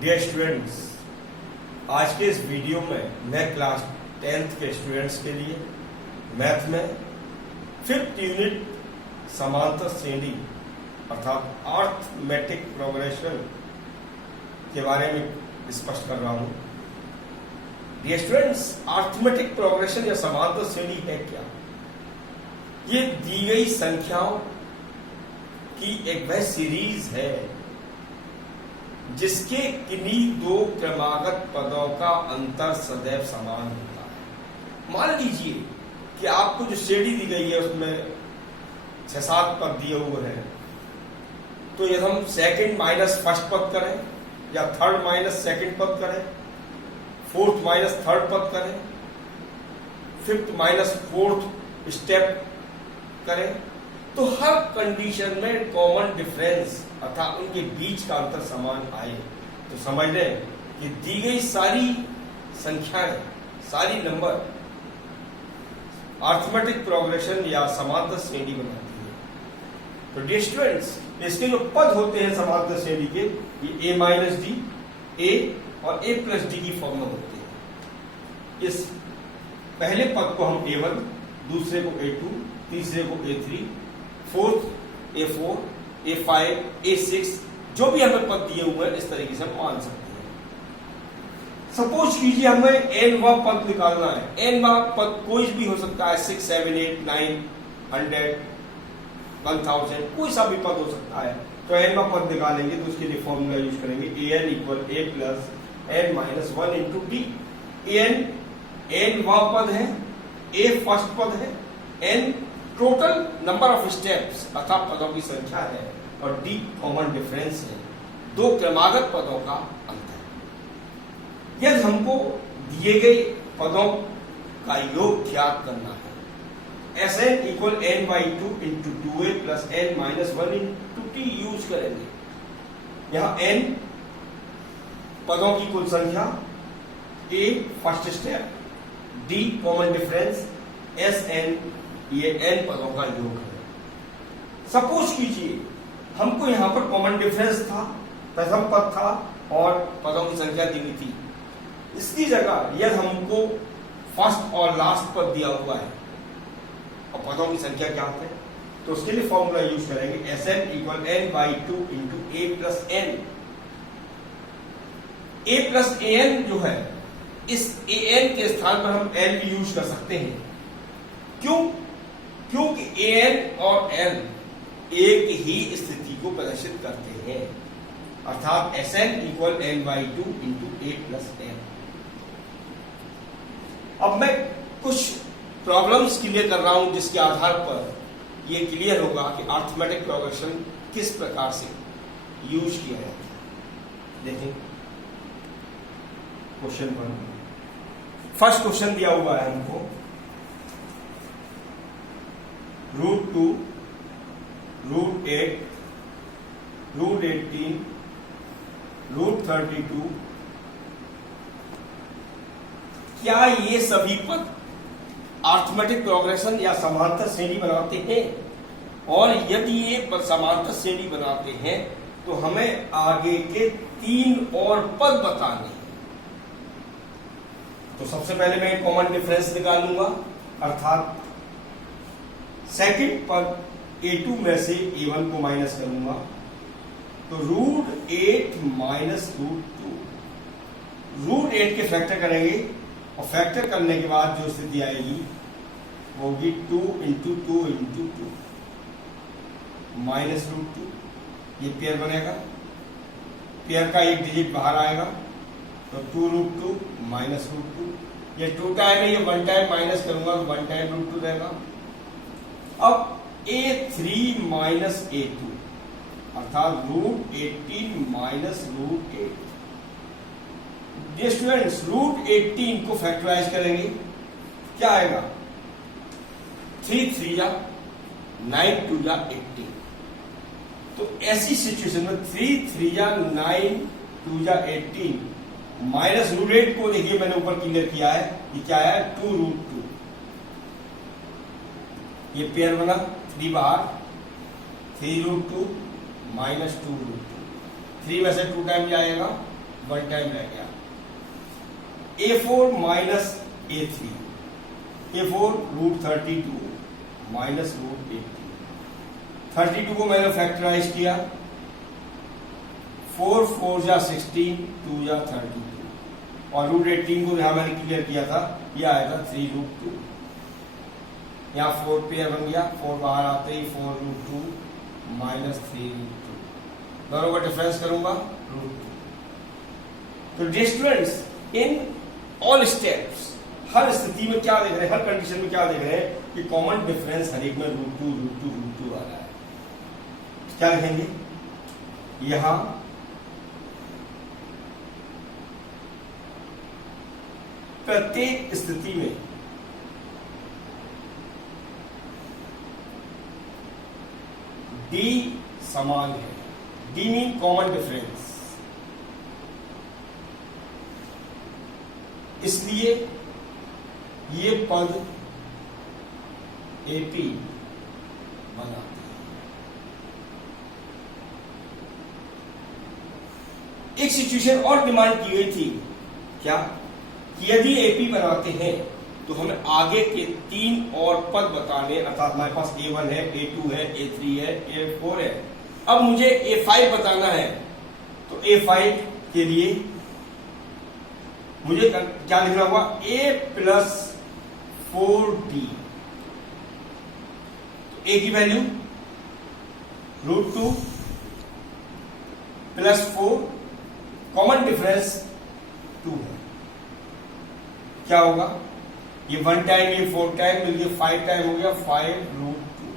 Dear students, आज के इस वीडियो में मैं क्लास 10th के स्टूडेंट्स के लिए मैथ में 5th यूनिट समांतर श्रेणी अर्थात अर्थमेटिक प्रोग्रेशन के बारे में स्पष्ट कर रहा हूं। डियर स्टूडेंट्स, अर्थमेटिक प्रोग्रेशन या समांतर श्रेणी है क्या? ये दी गई संख्याओं की एक वह सीरीज है जिसके किन्हीं दो क्रमागत पदों का अंतर सदैव समान होता है। मान लीजिए कि आपको जो श्रेणी दी गई है उसमें 6-7 पद दिए हुए हैं, तो यदि हम सेकंड माइनस फर्स्ट पद करें या थर्ड माइनस सेकंड पद करें, फोर्थ माइनस थर्ड पद करें, फिफ्थ माइनस फोर्थ स्टेप करें, तो हर कंडीशन में कॉमन डिफरेंस अर्थात उनके बीच का अंतर समान आए तो समझ लें कि दी गई सारी संख्याएं, सारी नंबर अर्थमेटिक प्रोग्रेशन या समांतर श्रेणी बनाती है। तो डियर स्टूडेंट्स, इसके जो पद होते हैं समांतर श्रेणी के, ये a माइनस डी, a और a प्लस डी की फॉर्म में होते हैं। इस पहले पद को हम a1, दूसरे को a2, तीसरे को a3, fourth a4, a5, a6, जो भी हमें पद दिए हुए हैं इस तरीके से हम मान सकते हैं। सपोज कीजिए हमें nवां पद निकालना है। nवां पद कोई भी हो सकता है, 6, 7, 8, 9, 100, 1000, कोई सा भी पद हो सकता है। तो nवां पद निकालेंगे तो उसके लिए फॉर्मूला यूज करेंगे an equal a plus n minus 1 into D. nवां पद है, a फर्स्ट पद है, n total number of steps अर्थात पदों की संख्या है और डी कॉमन डिफरेंस है, दो क्रमागत पदों का अंतर। यदि हमको दिए गए पदों का योग ज्ञात करना है, Sn equal n by 2 into 2a plus n minus 1 into T use करेंगे। यहां n पदों की कुल संख्या, a first step, d common difference, Sn ये n पदों का योग है। सपोज कीजिए हमको यहां पर कॉमन डिफरेंस था, प्रथम पद था और पदों की संख्या दी हुई थी। इसकी जगह यदि हमको फर्स्ट और लास्ट पद दिया हुआ है और पदों की संख्या क्या है, तो उसके लिए फॉर्मूला यूज करेंगे Sn equal n by 2 into a plus n। a plus an जो है, इस an के स्थान पर हम n भी यूज कर सकते हैं। क्यों? क्योंकि an और n एक ही स्थिति को प्रदर्शित करते हैं, अर्थात Sn equal n by 2 into a plus n। अब मैं कुछ प्रॉब्लम्स क्लियर कर रहा हूं जिसके आधार पर यह क्लियर होगा कि अर्थमेटिक प्रोग्रेशन किस प्रकार से यूज किया जाता है। देखें क्वेश्चन पर, फर्स्ट क्वेश्चन दिया हुआ है हमको √2, √8, √18, √32। क्या ये सभी पद अर्थमेटिक प्रोग्रेशन या समांतर श्रेणी बनाते हैं? और यदि ये समांतर श्रेणी बनाते हैं तो हमें आगे के 3 और पद बताने हैं। तो सबसे पहले मैं कॉमन डिफरेंस निकालूंगा, अर्थात सेकंड पद a2 में से a1 को माइनस करूंगा, तो √8 माइनस √2, √8 के फैक्टर करेंगे और फैक्टर करने के बाद जो स्थिति आएगी वो होगी 2 इंटू 2 इंटू 2 माइनस √2। ये पेयर बनेगा, पेयर का एक डिजिट बाहर आएगा तो 2√2 माइनस √2। ये 2 टाइम है, ये 1 टाइम माइनस करूंगा तो 1 टाइम √2 रहेगा। अब a3 माइनस a2 अर्थात √18 माइनस √8। डियर स्टूडेंट्स, √18 को फैक्टराइज करेंगे, क्या आएगा? 3 3 या 9 2 या 18। तो ऐसी सिचुएशन में 3 3 या 9 2 या 18 माइनस √8 को देखिए मैंने ऊपर क्लियर किया है, ये क्या है? 2√2। ये पेयर बना, 3 बाहर, 3√2 माइनस 2√2। 3 में से 2 टाइम जाएगा, वन टाइम रह गया। A4 minus A3, A4 √32 minus √18, 32 को मैंने फैक्टराइज किया, 4 4 जा 16, 2 जा 32, और √18 को यहां मैंने क्लियर किया था, यह आएगा 3√2। यहाँ 4 पेयर बन गया, 4 बाहर आते ही 4√2 माइनस 3√2, दोनों का डिफरेंस करूंगा √2। तो dear students, in all steps, हर स्थिति में क्या देख रहे हैं, हर कंडीशन में क्या देख रहे हैं कि कॉमन डिफरेंस हर एक में √2 आ रहा है। क्या लिखेंगे यहां प्रत्येक स्थिति में D समान है। D मीन कॉमन डिफरेंस, इसलिए ये पद AP बनाते हैं। एक सिचुएशन और डिमांड की गई थी, क्या कि यदि AP बनाते हैं तो हमें आगे के 3 और पद बताने, अर्थात हमारे पास A1 है, A2 है, A3 है, A4 है। अब मुझे A5 बताना है, तो A5 के लिए मुझे क्या लिखना होगा, A प्लस 4D। तो A की वैल्यू √2 प्लस 4, कॉमन डिफरेंस 2 है। क्या होगा, ये 1 टाइम, ये 4 टाइम मिलकर 5 टाइम हो गया, 5√2।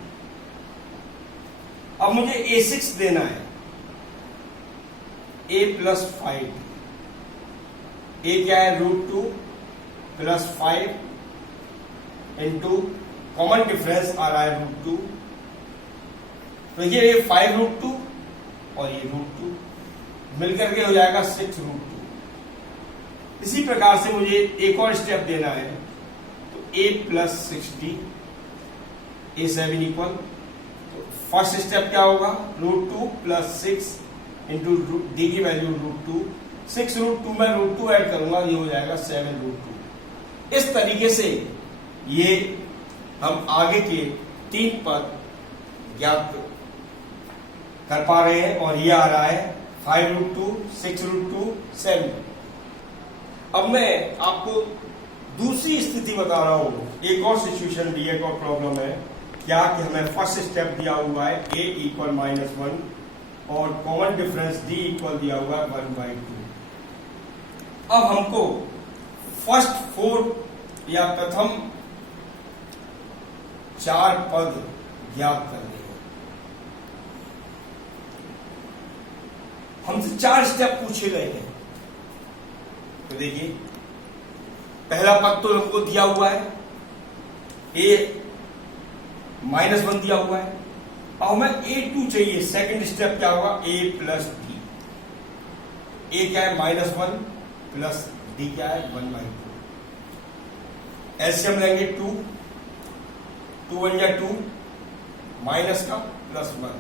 अब मुझे A6 देना है, A प्लस 5। A क्या है, √2 प्लस 5 इंटू कॉमन डिफरेंस आ रहा है √2, तो ये 5√2 और ये √2 मिलकर के हो जाएगा 6√2। इसी प्रकार से मुझे एक और स्टेप देना है, तो A plus 60, A7 equal, first step क्या होगा, √2 प्लस 6 इंटू D की वैल्यू √2, 6√2 में √2 ऐड करूंगा, ये हो जाएगा 7√2। इस तरीके से ये हम आगे के 3 पद ज्ञात कर पा रहे हैं, और ये आ रहा है 5√2, 6√2, 7। अब मैं आपको दूसरी स्थिति बता रहा हूं, एक और सिचुएशन दी, एक और प्रॉब्लम है। क्या कि हमें फर्स्ट स्टेप दिया हुआ है A इक्वल -1 और कॉमन डिफरेंस D इक्वल दिया हुआ है 1/2। अब हमको फर्स्ट 4 या प्रथम 4 पद ज्ञात करने हैं। हमसे 4 स्टेप पूछे गए हैं। तो देखिए, पहला पद तो हमको दिया हुआ है, A -1 दिया हुआ है। अब हमें A2 चाहिए। सेकंड स्टेप क्या होगा, A प्लस D। A क्या है, -1 प्लस D क्या है, 1/2। एलसीएम लेंगे 2 1 या 2, माइनस का प्लस 1,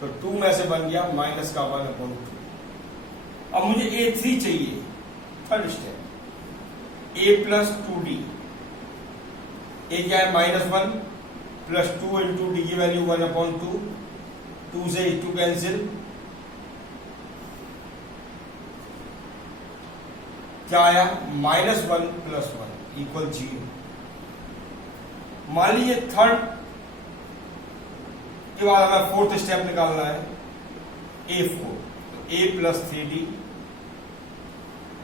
तो 2 में से बन गया माइनस का 1/2। अब मुझे A3 चाहिए। Third step, A plus 2D। A क्या है, -1 प्लस 2 इंटू D की वैल्यू 1/2, 2 से 2 कैंसिल, क्या आया, -1 प्लस 1 इक्वल 0। मान लीजिए थर्ड के बाद हमें फोर्थ स्टेप निकालना है, A4, तो A प्लस 3D,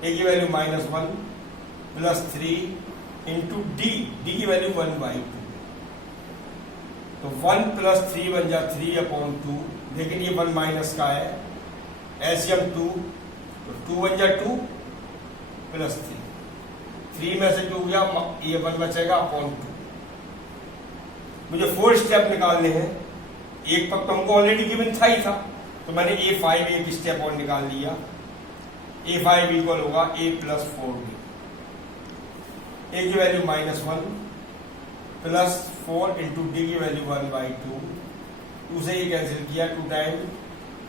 A की वैल्यू -1 प्लस 3 इंटू D की वैल्यू 1/2, तो 1 प्लस 3 बन जा 3/2, लेकिन ये 1 माइनस का है, एलसीएम 2, तो 2 बन जा 2 प्लस 3 में से 2 गया, ये 1 बचेगा अपॉन 2। मुझे 4 स्टेप निकालने हैं। एक पद तो हमको ऑलरेडी गिवन था ही था, तो मैंने A5 एक स्टेप और निकाल लिया। A5 इक्वल होगा A प्लस 4D। A की वैल्यू -1 प्लस 4 इंटू D की वैल्यू 1/2, 2 से ये कैंसिल किया 2 टाइम,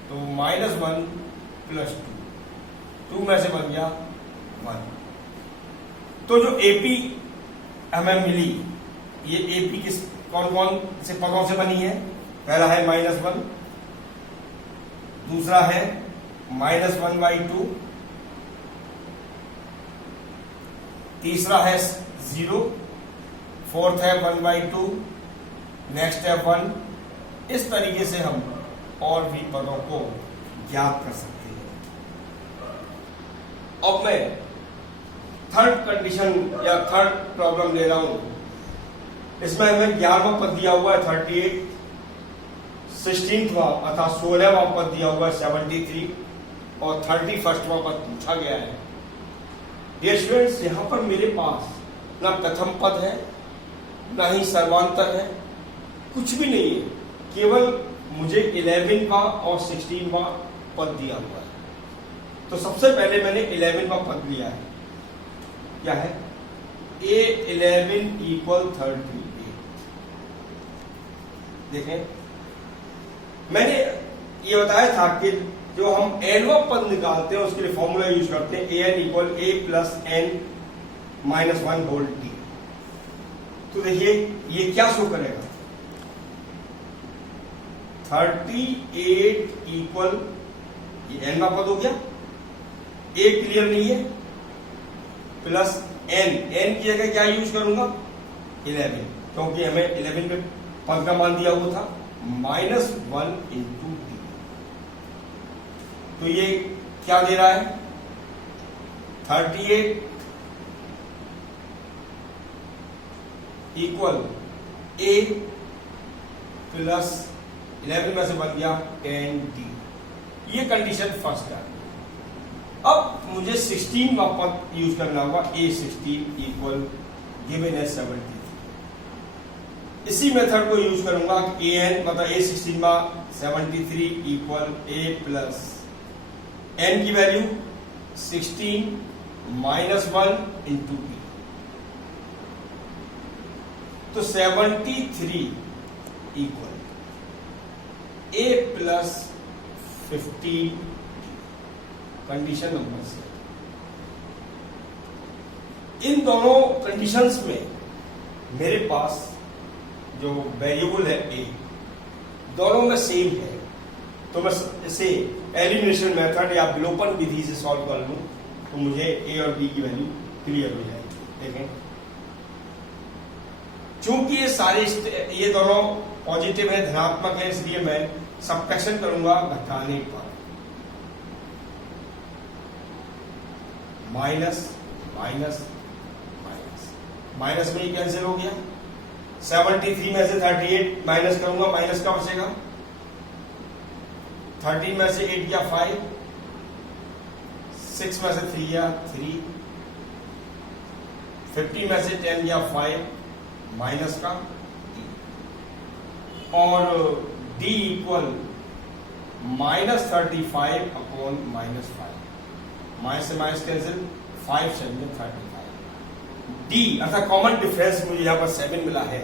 तो -1 प्लस 2 2 में से बन गया 1। तो जो एपी हमें मिली, ये एपी किस कौन कौन से पदों से बनी है? पहला है -1, दूसरा है -1/2, तीसरा है 0, फोर्थ है 1/2, नेक्स्ट है 1। इस तरीके से हम और भी पदों को ज्ञात कर सकते हैं। अब मैं थर्ड कंडीशन या थर्ड प्रॉब्लम ले रहा हूं। इसमें हमें 11वां पद दिया हुआ है 38, 16वां अर्थात 16वां पद दिया हुआ है 73 और 31वां पद पूछा गया है। डियर स्टूडेंट्स, यहां पर मेरे पास ना प्रथम पद है, ना ही सर्वांतर है, कुछ भी नहीं है, केवल मुझे 11वां और 16वां पद दिया हुआ है। तो सबसे पहले मैंने 11वां पद लिया है। क्या है? A11 = 38। देखें, मैंने ये बताया था कि जो हम nवां पद निकालते हैं उसके लिए फॉर्मूला यूज करते हैं an = a + n - 1 whole t। तो देखिए ये क्या शो करेगा? 38 = ये nवां पद हो गया, a क्लियर नहीं है, प्लस n की जगह क्या यूज करूंगा? 11, क्योंकि हमें 11 पे पद का मान दिया हुआ था, -1 × t। तो ये क्या दे रहा है? 38 = a प्लस 11 में से बन गया 10t। ये कंडीशन फर्स्ट है। अब मुझे 16वां पद यूज करना होगा, A16 = गिवन है 73। इसी मेथड को यूज करूंगा कि an मतलब A16 में 73 = a प्लस n की वैल्यू 16 - 1 × t। तो 73 = a प्लस 15। कंडीशन नंबर से इन दोनों कंडीशंस में मेरे पास जो वेरिएबल है a दोनों में सेम है। तो मैं इसे एलिमिनेशन मेथड या विलोपन विधि से सॉल्व कर लूं तो मुझे a और b की वैल्यू क्लियर हो जाएगी। देखें, चूंकि ये दोनों पॉजिटिव है, धनात्मक है, इसलिए मैं सबट्रैक्शन करूंगा घटाने पर। माइनस माइनस माइनस माइनस में ही कैंसिल हो गया। 73 में से 38 माइनस करूंगा, माइनस का बचेगा। 13 में से 8 गया 5, 6 में से 3 गया 3, 50 में से 10 गया 5 माइनस का, और d = -35 / -5। माइनस से माइनस कैंसिल, 5 × 7 = 35। d अर्थात कॉमन डिफरेंस मुझे यहाँ पर 7 मिला है।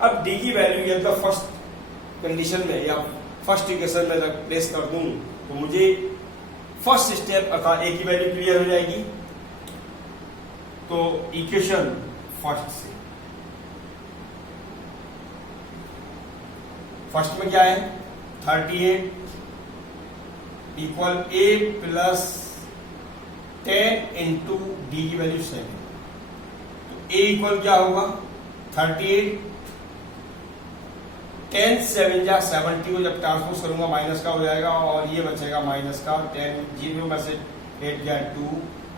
अब d की वैल्यू या तो फर्स्ट कंडीशन में या फर्स्ट इक्वेशन में अगर प्लेस कर दूं तो मुझे फर्स्ट स्टेप अर्थात a की वैल्यू क्लियर हो जाएगी। तो इक्वेशन फर्स्ट से, फर्स्ट में क्या है? 38 = a प्लस 10 × d की वैल्यू 7। तो a इक्वल क्या होगा? 38, 10 7 या 70 को जब ट्रांसपोज करूंगा माइनस का हो जाएगा, और ये बचेगा माइनस का 10, 0 में से 8 गया 2,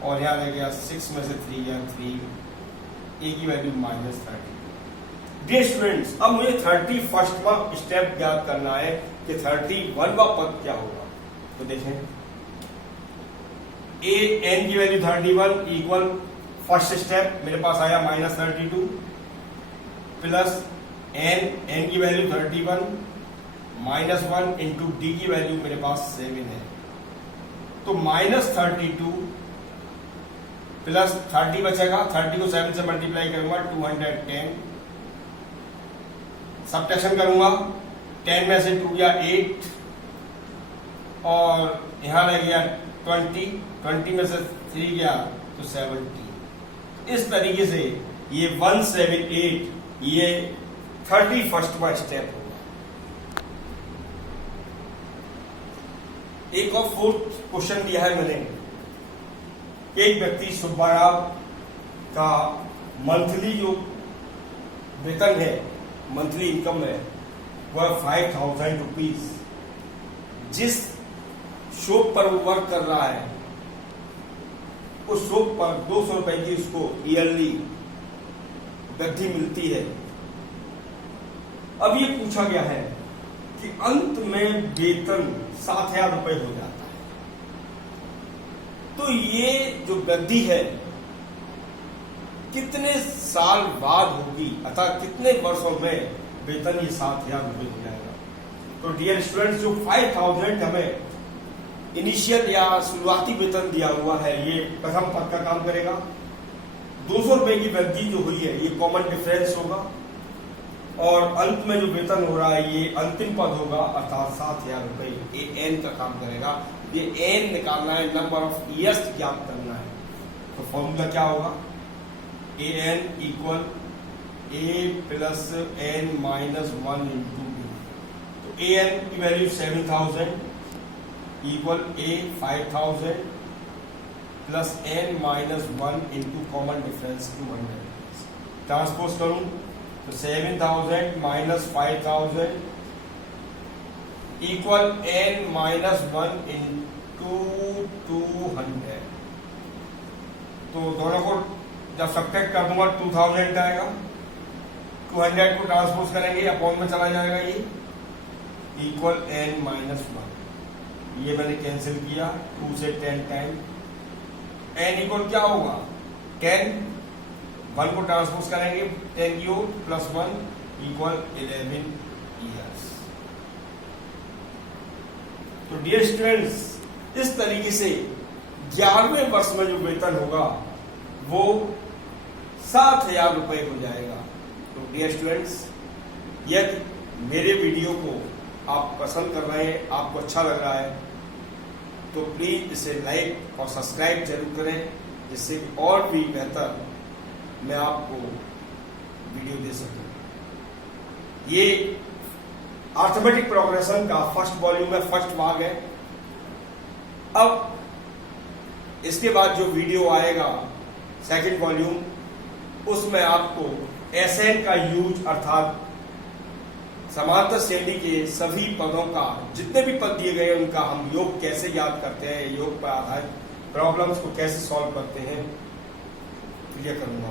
और यहाँ रह गया 6 में से 3 गया 3, a की वैल्यू -30। डियर स्टूडेंट्स, अब मुझे 31वां स्टेप ज्ञात करना है कि 31वां पद क्या होगा। तो देखें, a n की वैल्यू 31 इक्वल फर्स्ट स्टेप मेरे पास आया -32 प्लस n की वैल्यू 31 -1 × d की वैल्यू मेरे पास 7 है। तो -32 प्लस 30 बचेगा, 30 को 7 से मल्टीप्लाई करूंगा 210, सब्ट्रैक्शन करूंगा, 10 में से 2 गया 8, और यहां रह गया 20 में से 3 गया तो 70। इस तरीके से ये 178 ये 31वां स्टेप होगा। एक और 4th क्वेश्चन दिया है मैंने। एक व्यक्ति सुब्बाराव का मंथली जो वेतन है, मंथली इनकम है, वह 5000 रुपीज। जिस शॉप पर वो वर्क कर रहा है उस शॉप पर 200 रुपए की उसको ईयरली वृद्धि मिलती है। अब ये पूछा गया है कि अंत में वेतन 7000 रुपए हो जाता है, तो ये जो वृद्धि है कितने साल बाद होगी, अर्थात कितने वर्षों में वेतन ये 7000 रुपए हो जाएगा। तो डियर स्टूडेंट्स, जो 5000 हमें इनिशियल या शुरुआती वेतन दिया हुआ है, ये प्रथम पद का काम करेगा। 200 रुपए की वृद्धि जो हुई है ये कॉमन डिफरेंस होगा, और अंत में जो वेतन हो रहा है ये अंतिम पद होगा, अर्थात 7000 रुपए। ये एन का काम करेगा। ये एन निकालना है, नंबर ऑफ ईयर्स ज्ञात करना है। तो फॉर्मूला क्या होगा? A N equal A plus N minus 1 into B. तो ए एन की value 7000 equal A 5000 plus N minus 1 into common difference 200। Transpose करूं तो 7000 minus 5000 equal N minus 1 into 200। तो दोनों को जब सब्ट्रैक्ट कर दूंगा 2000 आएगा। 200 को ट्रांसपोज करेंगे, अपॉन में चला जाएगा ये, इक्वल एन माइनस 1। ये मैंने कैंसिल किया, 2 से 10 टाइम। एन इक्वल क्या होगा? 10। 1 को ट्रांसपोज करेंगे 10 क्यूब प्लस 1 इक्वल 11 ईयर्स। तो डियर स्टूडेंट्स, इस तरीके से 11वें वर्ष में जो वेतन होगा वो 7000 रुपए हो जाएगा। तो डियर स्टूडेंट्स, यदि मेरे वीडियो को आप पसंद कर रहे हैं, आपको अच्छा लग रहा है, तो प्लीज इसे लाइक और सब्सक्राइब जरूर करें, जिससे और भी बेहतर मैं आपको वीडियो दे सकूं। ये अर्थमेटिक प्रोग्रेशन का फर्स्ट वॉल्यूम है, फर्स्ट भाग है। अब इसके बाद जो वीडियो आएगा सेकंड वॉल्यूम, उसमें आपको एसएन का यूज, अर्थात समांतर श्रेणी के सभी पदों का, जितने भी पद दिए गए उनका हम योग कैसे याद करते हैं, योग पर आधारित प्रॉब्लम्स को कैसे सॉल्व करते हैं, क्लियर करूंगा।